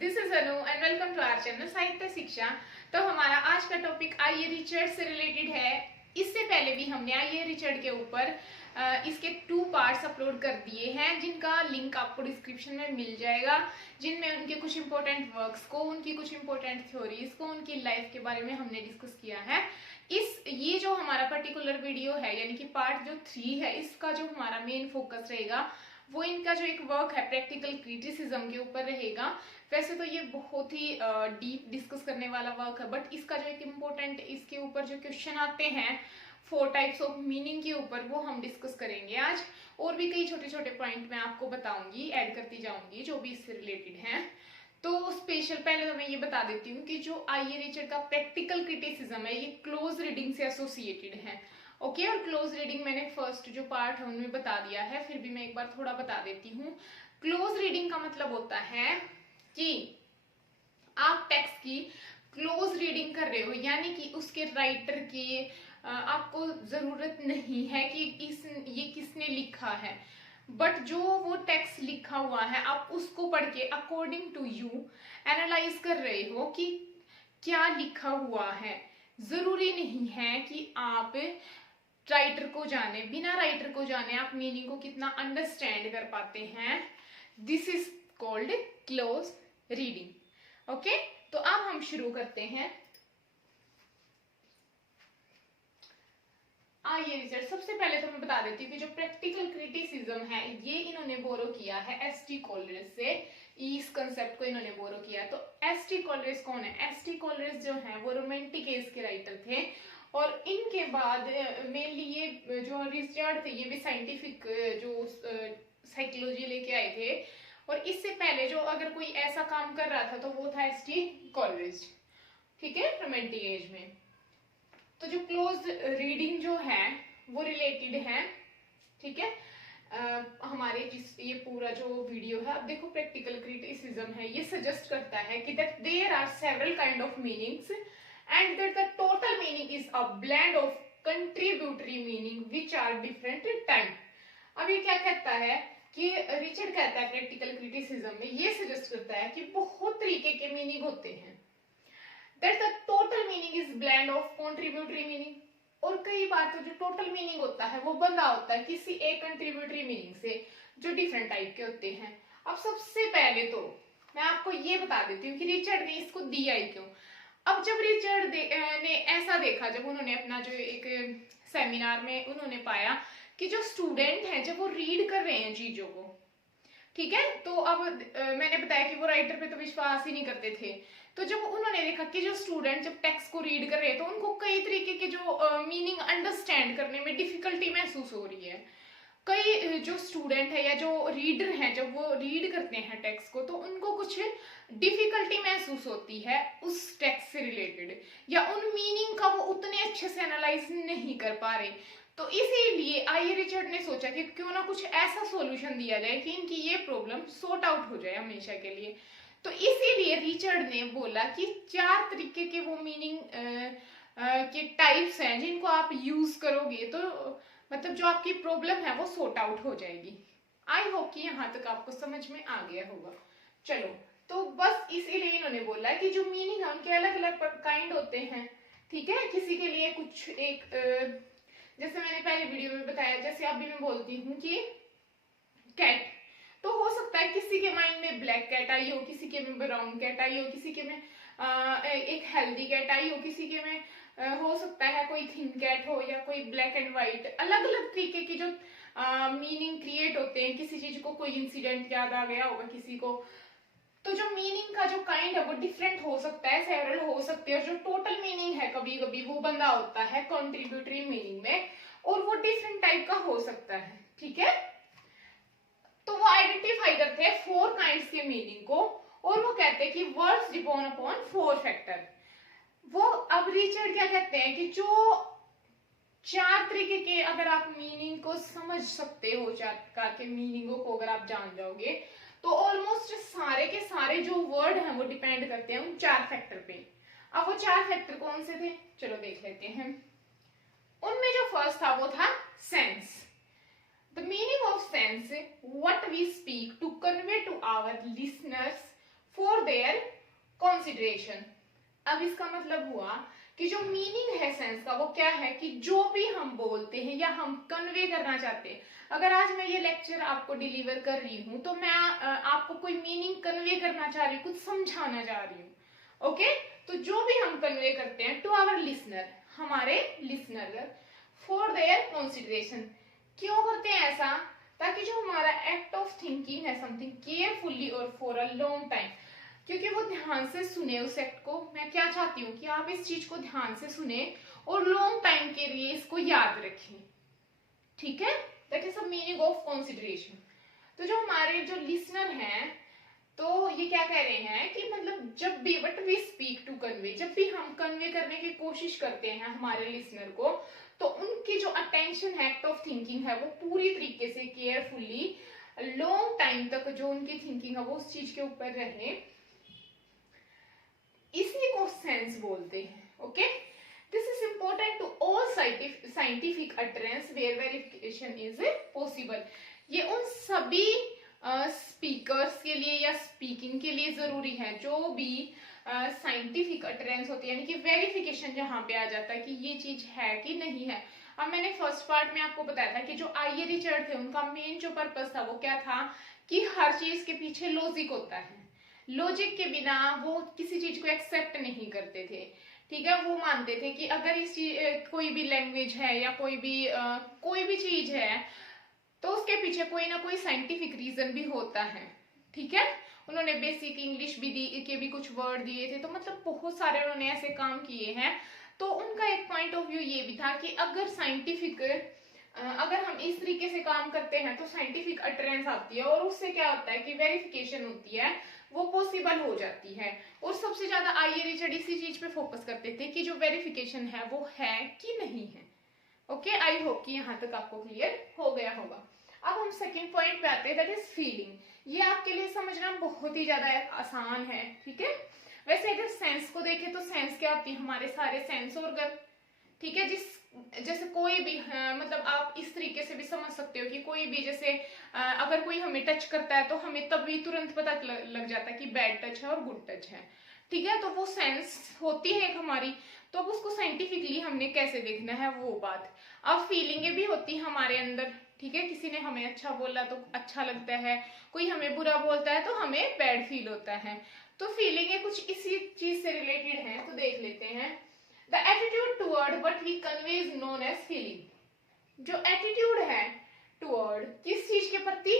This is Anu and welcome to our channel Sahitya Shiksha. तो हमारा आज का टॉपिक आईए रिचर्ड से रिलेटेड है। इससे पहले भी हमने आईए रिचर्ड के ऊपर इसके 2 पार्ट्स अपलोड कर दिए हैं, जिनका लिंक आपको डिस्क्रिप्शन में मिल जाएगा, जिनमें उनके कुछ इंपॉर्टेंट वर्क्स को, उनकी कुछ इंपॉर्टेंट थ्योरीज को, उनकी लाइफ के बारे में हमने डिस्कस किया है। ये जो हमारा पर्टिकुलर वीडियो है यानी कि पार्ट जो 3 है, इसका जो हमारा मेन फोकस रहेगा वो इनका जो एक वर्क है प्रैक्टिकल क्रिटिसिज्म के ऊपर रहेगा। वैसे तो ये बहुत ही डीप डिस्कस करने वाला वर्क है, बट इसका जो एक इम्पोर्टेंट इसके ऊपर जो क्वेश्चन आते हैं 4 टाइप्स ऑफ मीनिंग के ऊपर, वो हम डिस्कस करेंगे आज। और भी कई छोटे छोटे पॉइंट मैं आपको बताऊंगी, ऐड करती जाऊंगी जो भी इससे रिलेटेड हैं। तो स्पेशल पहले तो मैं ये बता देती हूँ कि जो आईए रिचर्ड का प्रैक्टिकल क्रिटिसिज्म है ये क्लोज रीडिंग से एसोसिएटेड है। ओके और क्लोज रीडिंग मैंने फर्स्ट जो पार्ट है उनमें बता दिया है, फिर भी मैं एक बार थोड़ा बता देती हूँ। क्लोज रीडिंग का मतलब होता है कि आप टेक्स्ट की क्लोज रीडिंग कर रहे हो, यानी कि उसके राइटर की आपको जरूरत नहीं है कि ये किसने लिखा है, बट जो वो टेक्स्ट लिखा हुआ है आप उसको पढ़ के अकॉर्डिंग टू यू एनालाइज कर रहे हो कि क्या लिखा हुआ है। जरूरी नहीं है कि आप राइटर को जाने, बिना राइटर को जाने आप मीनिंग को कितना अंडरस्टैंड कर पाते हैं। This is called close reading. Okay, तो अब हम शुरू करते हैं आइए रिचर्ड। सबसे पहले तो मैं बता देती हूँ कि जो प्रैक्टिकल क्रिटिसिज्म है ये इन्होंने बोरो किया है एस.टी. कोलरिज से। इस कंसेप्ट को इन्होंने बोरो किया। तो एस.टी. कोलरिज कौन है? एस.टी. कोलरिज जो है वो रोमांटिक एज के राइटर थे, और इनके बाद मेनली ये जो रिचर्ड थे ये भी साइंटिफिक जो साइकोलॉजी लेके आए थे, और इससे पहले जो अगर कोई ऐसा काम कर रहा था तो वो था एस.टी. कोलरिज। ठीक है, रोमांटिक एज में। तो जो क्लोज रीडिंग जो है वो रिलेटेड है, ठीक है, हमारे जिस ये पूरा जो वीडियो है, अब देखो प्रैक्टिकल क्रिटिसिज्म है, ये सजेस्ट करता है कि that there are several kind of meanings and that the total meaning is a blend of contributory meaning which are different type. अब ये क्या कहता है कि रिचर्ड कहता है प्रैक्टिकल क्रिटिसिज्म में ये सजेस्ट करता है कि बहुत तरीके के मीनिंग होते हैं, that the total meaning is blend of contributory meaning। और कई बार तो जो टोटल मीनिंग होता है वो बंधा होता है किसी एक कंट्रीब्यूटरी मीनिंग से, जो डिफरेंट टाइप के होते हैं। अब सबसे पहले तो मैं आपको ये बता देती हूँ कि रिचर्ड ने इसको दिया ही क्यों। अब जब रिचर्ड ने ऐसा देखा, जब उन्होंने अपना जो एक सेमिनार में उन्होंने पाया कि जो स्टूडेंट हैं जब वो रीड कर रहे हैं चीजों को, ठीक है, तो अब मैंने बताया कि वो राइटर पे तो विश्वास ही नहीं करते थे। तो जब उन्होंने देखा कि जो स्टूडेंट जब टेक्स्ट को रीड कर रहे हैं तो उनको कई तरीके के जो मीनिंग अंडरस्टैंड करने में डिफिकल्टी महसूस हो रही है। कई जो स्टूडेंट है या जो रीडर है जब वो रीड करते हैं टेक्स्ट को तो उनको कुछ डिफिकल्टी महसूस होती है उस टेक्स्ट से रिलेटेड, या उन मीनिंग का वो उतने अच्छे से एनालाइज नहीं कर पा रहे। तो इसीलिए आईए रिचर्ड ने सोचा कि क्यों ना कुछ ऐसा सॉल्यूशन दिया जाए कि इनकी ये प्रॉब्लम सॉर्ट आउट हो जाए हमेशा के लिए। तो इसीलिए रिचर्ड ने बोला कि 4 तरीके के वो मीनिंग के टाइप्स हैं जिनको आप यूज करोगे तो मतलब जो आपकी प्रॉब्लम है वो सॉर्ट आउट हो जाएगी। आई होप कि यहाँ तक आपको समझ में आ गया होगा। चलो, तो बस इसीलिए इन्होंने बोला कि जो मीनिंग है उनके अलग अलग काइंड होते हैं, ठीक है। किसी के लिए कुछ एक जैसे मैंने पहले वीडियो में बताया, जैसे अभी मैं बोलती हूँ कि कैट, तो हो सकता है किसी के माइंड में ब्लैक कैट आई हो, किसी के में ब्राउन कैट आई हो, किसी के में एक हेल्दी कैट आई हो, किसी के में हो सकता है कोई थिन कैट हो या कोई ब्लैक एंड व्हाइट। अलग अलग तरीके की जो मीनिंग क्रिएट होते हैं। किसी चीज को कोई इंसिडेंट याद आ गया होगा किसी को, तो जो मीनिंग का जो काइंड है वो डिफरेंट हो सकता है, सेवरल हो सकते हैं। जो टोटल मीनिंग है कभी कभी वो बंधा होता है कंट्रीब्यूटरी मीनिंग में, और वो डिफरेंट टाइप का हो सकता है, ठीक है। तो वो आइडेंटिफाई करते हैं 4 काइंड्स के मीनिंग को, और वो कहते हैं कि वर्ड्स डिपेंड अपॉन 4 फैक्टर। वो अब रिचर्ड क्या कहते हैं कि जो 4 तरीके के अगर आप मीनिंग को समझ सकते हो, 4 प्रकार के मीनिंगों को अगर आप जान जाओगे तो ऑलमोस्ट सारे के सारे जो वर्ड हैं वो डिपेंड करते हैं उन 4 फैक्टर पे। अब वो 4 फैक्टर कौन से थे, चलो देख लेते हैं। उनमें जो फर्स्ट था वो था sense. The meaning of sense, what we speak to convey to our listeners for their consideration. अब इसका मतलब हुआ कि जो मीनिंग है सेंस का वो क्या है कि जो भी हम बोलते हैं या हम कन्वे करना चाहते हैं, अगर आज मैं ये लेक्चर आपको डिलीवर कर रही हूँ तो मैं आपको कोई मीनिंग कन्वे करना चाह रही हूँ, कुछ समझाना चाह रही हूँ, ओके। तो जो भी हम कन्वे करते हैं टू आवर लिसनर, हमारे लिसनर, फॉर देयर कंसिडरेशन, क्यों करते हैं ऐसा, ताकि जो हमारा एक्ट ऑफ थिंकिंग है समथिंग केयरफुली और फॉर अ लॉन्ग टाइम, क्योंकि वो ध्यान से सुने उस एक्ट को। मैं क्या चाहती हूँ कि आप इस चीज को ध्यान से सुने और लॉन्ग टाइम के लिए इसको याद रखें, ठीक है। That is the meaning of consideration. तो जो हमारे जो लिसनर हैं तो ये क्या कह रहे हैं कि मतलब जब भी but we speak to convey, जब भी हम कन्वे करने की कोशिश करते हैं हमारे लिसनर को, तो उनकी जो अटेंशन एक्ट ऑफ थिंकिंग है वो पूरी तरीके से केयरफुली लॉन्ग टाइम तक जो उनकी थिंकिंग है वो उस चीज के ऊपर रहे, इसी को सेंस बोलते हैं, okay. This is important to all scientific utterance where verification is possible. ये उन सभी स्पीकर्स के लिए या स्पीकिंग के लिए जरूरी है जो भी साइंटिफिक अटरेंस होती है, यानी कि वेरिफिकेशन जहां पे आ जाता है कि ये चीज है कि नहीं है। अब मैंने फर्स्ट पार्ट में आपको बताया था कि जो आईए रिचर्ड थे उनका मेन जो पर्पस था वो क्या था कि हर चीज के पीछे लॉजिक होता है, लॉजिक के बिना वो किसी चीज को एक्सेप्ट नहीं करते थे, ठीक है। वो मानते थे कि अगर इस कोई भी लैंग्वेज है या कोई भी चीज है तो उसके पीछे कोई ना कोई साइंटिफिक रीजन भी होता है, ठीक है। उन्होंने बेसिक इंग्लिश भी के भी कुछ वर्ड दिए थे, तो मतलब बहुत सारे उन्होंने ऐसे काम किए हैं। तो उनका एक पॉइंट ऑफ व्यू ये भी था कि अगर हम इस तरीके से काम करते हैं तो साइंटिफिक अटरेंस आती है और उससे क्या होता है कि वेरिफिकेशन होती है वो पॉसिबल हो जाती है। और सबसे ज्यादा आईए रिचर्ड इसी चीज पे फोकस करते थे कि जो वेरिफिकेशन है वो है कि नहीं है, ओके। आई होप कि यहाँ तक आपको क्लियर हो गया होगा। अब हम सेकंड पॉइंट पे आते हैं, दैट इज फीलिंग। ये आपके लिए समझना बहुत ही ज्यादा आसान है, ठीक है। वैसे अगर सेंस को देखें तो सेंस क्या होती है, हमारे सारे सेंस ऑर्गन, ठीक है। जैसे कोई भी मतलब आप इस तरीके से भी समझ सकते हो कि कोई भी जैसे अगर कोई हमें टच करता है तो हमें तभी तुरंत पता लग जाता है कि बैड टच है और गुड टच है, ठीक है। तो वो सेंस होती है एक हमारी, तो अब उसको साइंटिफिकली हमने कैसे देखना है वो बात। अब फीलिंगें भी होती है हमारे अंदर, ठीक है। किसी ने हमें अच्छा बोला तो अच्छा लगता है, कोई हमें बुरा बोलता है तो हमें बैड फील होता है। तो फीलिंगें कुछ इसी चीज से रिलेटेड हैं, तो देख लेते हैं। The attitude toward what we convey is known as feeling. जो एटीट्यूड है टुवर्ड किस चीज के प्रति,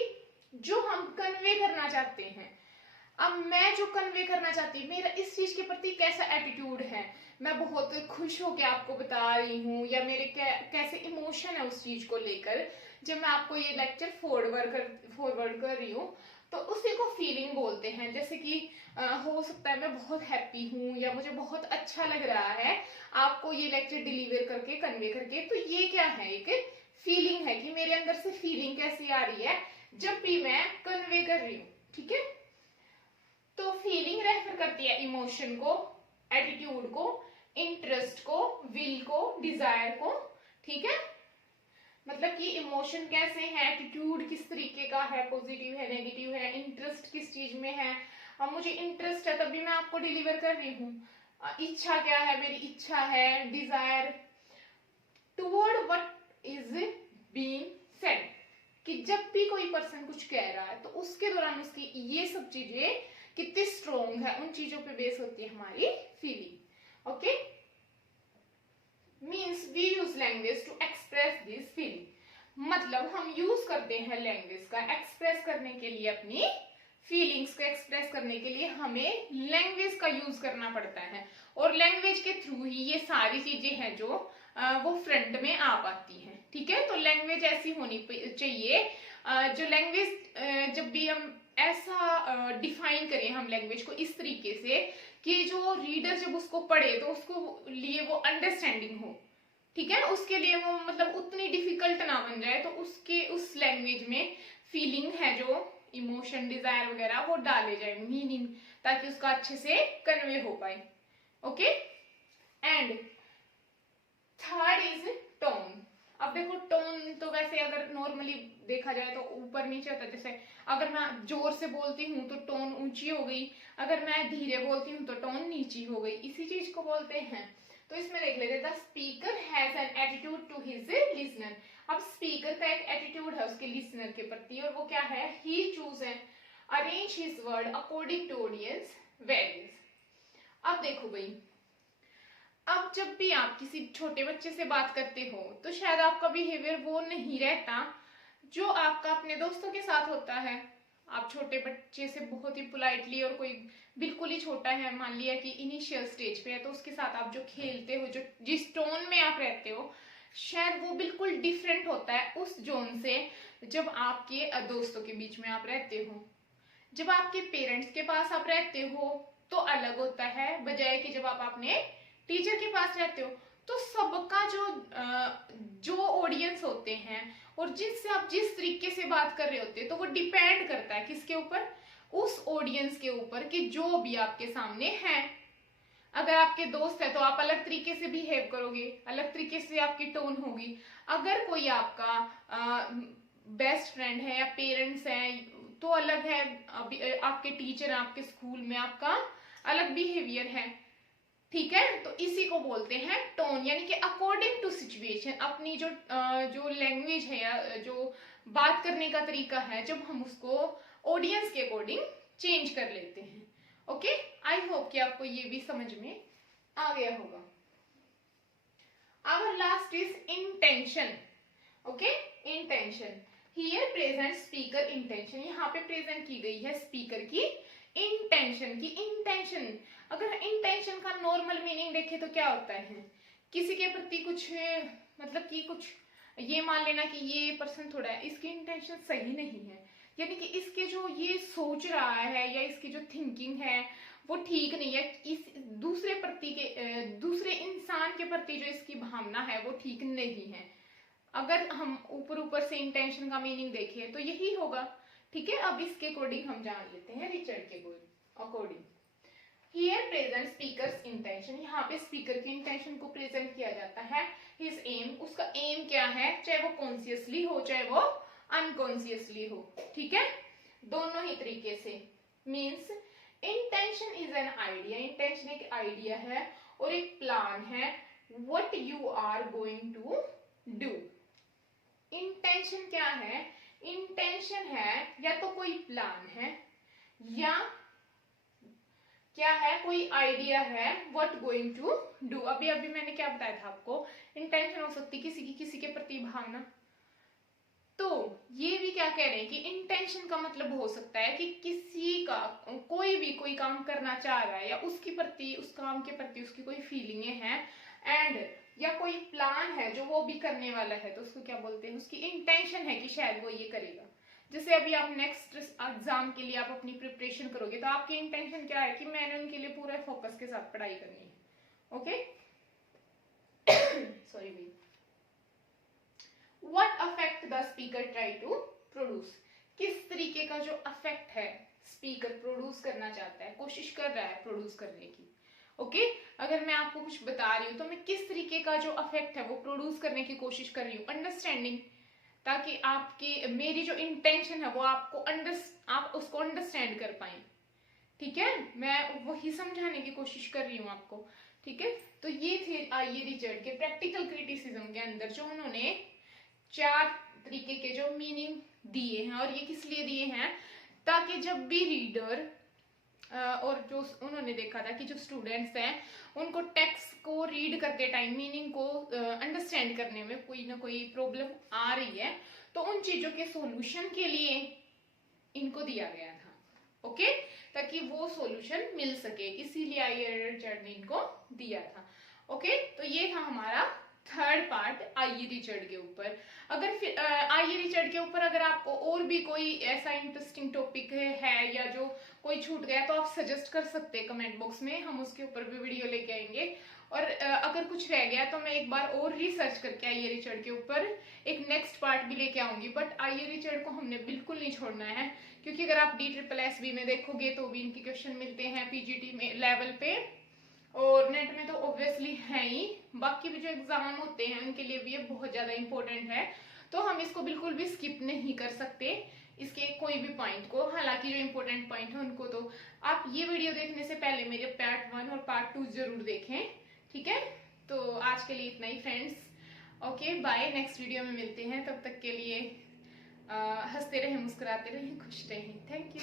जो हम कन्वे करना चाहते हैं। अब मैं जो कन्वे करना चाहती हूँ, मेरा इस चीज के प्रति कैसा एटीट्यूड है, मैं बहुत खुश होकर आपको बता रही हूँ या मेरे कैसे इमोशन है उस चीज को लेकर, जब मैं आपको ये लेक्चर फॉरवर्ड कर रही हूँ, तो उसी को फीलिंग बोलते हैं। जैसे कि हो सकता है मैं बहुत हैप्पी हूँ या मुझे बहुत अच्छा लग रहा है आपको ये लेक्चर डिलीवर करके कन्वे करके, तो ये क्या है, एक फीलिंग है कि मेरे अंदर से फीलिंग कैसी आ रही है जब भी मैं कन्वे कर रही हूँ, ठीक है। तो फीलिंग रेफर करती है इमोशन को, एटीट्यूड को, इंटरेस्ट को, विल को, डिजायर को, ठीक है। मतलब कि इमोशन कैसे है, एटीट्यूड किस तरीके का है, पॉजिटिव है, नेगेटिव है, इंटरेस्ट किस चीज में है। अब मुझे इंटरेस्ट है तभी मैं आपको डिलीवर कर रही हूँ। इच्छा क्या है, मेरी इच्छा है, desire toward what is being said, कि जब भी कोई पर्सन कुछ कह रहा है तो उसके दौरान उसकी ये सब चीजें कितनी स्ट्रोंग है, उन चीजों पे बेस होती है हमारी feeling, okay. Means we use language to express this feeling. मतलब हम यूज करते हैं लैंग्वेज का एक्सप्रेस करने के लिए, अपनी फीलिंग्स को एक्सप्रेस करने के लिए हमें लैंग्वेज का यूज करना पड़ता है, और लैंग्वेज के थ्रू ही ये सारी चीजें हैं जो वो फ्रंट में आ पाती हैं, ठीक है। तो लैंग्वेज ऐसी होनी चाहिए, जो लैंग्वेज जब भी हम ऐसा डिफाइन करें हम लैंग्वेज को इस तरीके से कि जो रीडर जब उसको पढ़े तो उसको लिए वो अंडरस्टैंडिंग हो, ठीक है। उसके लिए वो मतलब उतनी डिफिकल्ट ना बन जाए, तो उसके उस लैंग्वेज में फीलिंग है जो इमोशन, डिजायर वगैरह वो डाले जाए, मीनिंग, ताकि उसका अच्छे से कन्वे हो पाए, okay. And third is tone. अब देखो टोन तो वैसे अगर नॉर्मली देखा जाए तो ऊपर नीचे होता है, जैसे अगर मैं जोर से बोलती हूँ तो टोन ऊंची हो गई, अगर मैं धीरे बोलती हूँ तो टोन नीची हो गई, इसी चीज को बोलते हैं। तो इसमें देख लेते, the speaker has an attitude to his listener. अब स्पीकर का एक एटीट्यूड है उसके लिसनर के प्रति, और वो क्या है, he choose and arrange his word according to audience values. अब देखो भाई, अब जब भी आप किसी छोटे बच्चे से बात करते हो तो शायद आपका बिहेवियर वो नहीं रहता जो आपका अपने दोस्तों के साथ होता है। आप छोटे बच्चे से बहुत ही पोलाइटली, और कोई बिल्कुल ही छोटा है, मान लिया कि इनिशियल स्टेज पे है, तो उसके साथ आप जो खेलते हो, जो जिस टोन में आप रहते हो, शायद वो बिल्कुल डिफरेंट होता है उस जोन से जब आपके दोस्तों के बीच में आप रहते हो। जब आपके पेरेंट्स के पास आप रहते हो तो अलग होता है, बजाय कि जब आप अपने टीचर के पास रहते हो। तो सबका जो ऑडियंस होते हैं और जिससे आप जिस तरीके से बात कर रहे होते हैं, तो वो डिपेंड करता है किसके ऊपर, उस ऑडियंस के ऊपर, कि जो भी आपके सामने है। अगर आपके दोस्त है तो आप अलग तरीके से बिहेव करोगे, अलग तरीके से आपकी टोन होगी। अगर कोई आपका बेस्ट फ्रेंड है या पेरेंट्स है तो अलग है, आपके टीचर आपके स्कूल में आपका अलग बिहेवियर है, ठीक है। तो इसी को बोलते हैं टोन, यानी कि अकॉर्डिंग टू सिचुएशन, अपनी जो लैंग्वेज है या जो बात करने का तरीका है, जब हम उसको ऑडियंस के अकॉर्डिंग चेंज कर लेते हैं। ओके, आई होप कि आपको ये भी समझ में आ गया होगा। Our last is intention. Okay, intention here present speaker intention, यहाँ पे प्रेजेंट की गई है स्पीकर की इंटेंशन की। इंटेंशन, अगर इंटेंशन का नॉर्मल मीनिंग देखें तो क्या होता है, किसी के प्रति कुछ मतलब कि कुछ ये मान लेना कि ये पर्सन थोड़ा है, इसकी इंटेंशन सही नहीं है, यानी कि इसके जो ये सोच रहा है या इसकी जो थिंकिंग है वो ठीक नहीं है, इस दूसरे इंसान के प्रति जो इसकी भावना है वो ठीक नहीं है। अगर हम ऊपर ऊपर से इंटेंशन का मीनिंग देखें तो यही होगा, ठीक है। अब इसके अकॉर्डिंग हम जान लेते हैं रिचर्ड के according. Here present speakers intention, यहाँ पे स्पीकर की इंटेंशन को प्रेजेंट किया जाता है। हिज एम, उसका एम क्या है, चाहे वो कॉन्शियसली हो चाहे वो अनकॉन्शियसली हो, ठीक है, दोनों ही तरीके से। Means intention is an idea, intention एक आइडिया है और एक प्लान है, what you are going to do. Intention क्या है, इंटेंशन है या तो कोई प्लान है या क्या है, कोई आइडिया है, व्हाट गोइंग टू डू। अभी अभी मैंने क्या बताया था आपको, इंटेंशन हो सकती किसी के प्रति भावना। तो ये भी क्या कह रहे हैं कि इंटेंशन का मतलब हो सकता है कि किसी का कोई काम करना चाह रहा है या उसके प्रति, उस काम के प्रति उसकी कोई फीलिंगें हैं, एंड या कोई प्लान है जो वो भी करने वाला है, तो उसको क्या बोलते हैं, उसकी इंटेंशन है कि शायद वो ये करेगा। जैसे अभी आप नेक्स्ट एग्जाम के लिए आप अपनी प्रिपरेशन करोगे तो आपकी इंटेंशन क्या है कि मैंने उनके लिए पूरा फोकस के साथ पढ़ाई करनी है। ओके, सॉरी भाई। What affect the speaker try to produce, किस तरीके का जो अफेक्ट है स्पीकर प्रोड्यूस करना चाहता है, कोशिश कर रहा है प्रोड्यूस करने की। ओके, अगर मैं आपको कुछ बता रही हूँ तो मैं किस तरीके का जो अफेक्ट है वो प्रोड्यूस करने की कोशिश कर रही हूँ, अंडरस्टैंडिंग, ताकि आपकी मेरी जो इंटेंशन है वो आप उसको अंडरस्टैंड कर पाए, ठीक है। मैं वही समझाने की कोशिश कर रही हूँ आपको, ठीक है। तो ये थे आइए रिचर्ड के प्रैक्टिकल क्रिटिसिज्म के अंदर जो उन्होंने 4 तरीके के जो मीनिंग दिए हैं, और ये किस लिए दिए हैं, ताकि जब भी रीडर और जो उन्होंने देखा था कि जो स्टूडेंट्स हैं उनको टेक्स्ट को रीड करते टाइम मीनिंग को अंडरस्टैंड करने में कोई ना कोई प्रॉब्लम आ रही है, तो उन चीजों के सॉल्यूशन के लिए इनको दिया गया था। ओके, ताकि वो सॉल्यूशन मिल सके, इसीलिए आइए रिचर्ड ने इनको दिया था। ओके, तो ये था हमारा थर्ड पार्ट आइए रिचर्ड के ऊपर। अगर फिर आइए रिचर्ड के ऊपर अगर आपको और भी कोई ऐसा इंटरेस्टिंग टॉपिक है या जो कोई छूट गया तो आप सजेस्ट कर सकते हैं कमेंट बॉक्स में, हम उसके ऊपर भी वीडियो लेके आएंगे। और अगर कुछ रह गया तो मैं एक बार और रिसर्च करके आइए रिचर्ड के ऊपर एक नेक्स्ट पार्ट भी लेके आऊंगी। बट आइए रिचर्ड को हमने बिल्कुल नहीं छोड़ना है, क्योंकि अगर आप DSSB में देखोगे तो भी इनके क्वेश्चन मिलते हैं PGT में लेवल पे, और नेट में तो ऑब्वियसली है ही, बाकी भी जो एग्जाम होते हैं उनके लिए भी ये बहुत ज्यादा इंपॉर्टेंट है, तो हम इसको बिल्कुल भी स्किप नहीं कर सकते इसके कोई भी पॉइंट को। हालांकि जो इंपॉर्टेंट पॉइंट है उनको तो आप ये वीडियो देखने से पहले मेरे पार्ट 1 और पार्ट 2 जरूर देखें, ठीक है। तो आज के लिए इतना ही friends, okay bye, next video में मिलते हैं, तब तक के लिए हंसते रहें, मुस्कुराते रहें, खुश रहें, थैंक यू।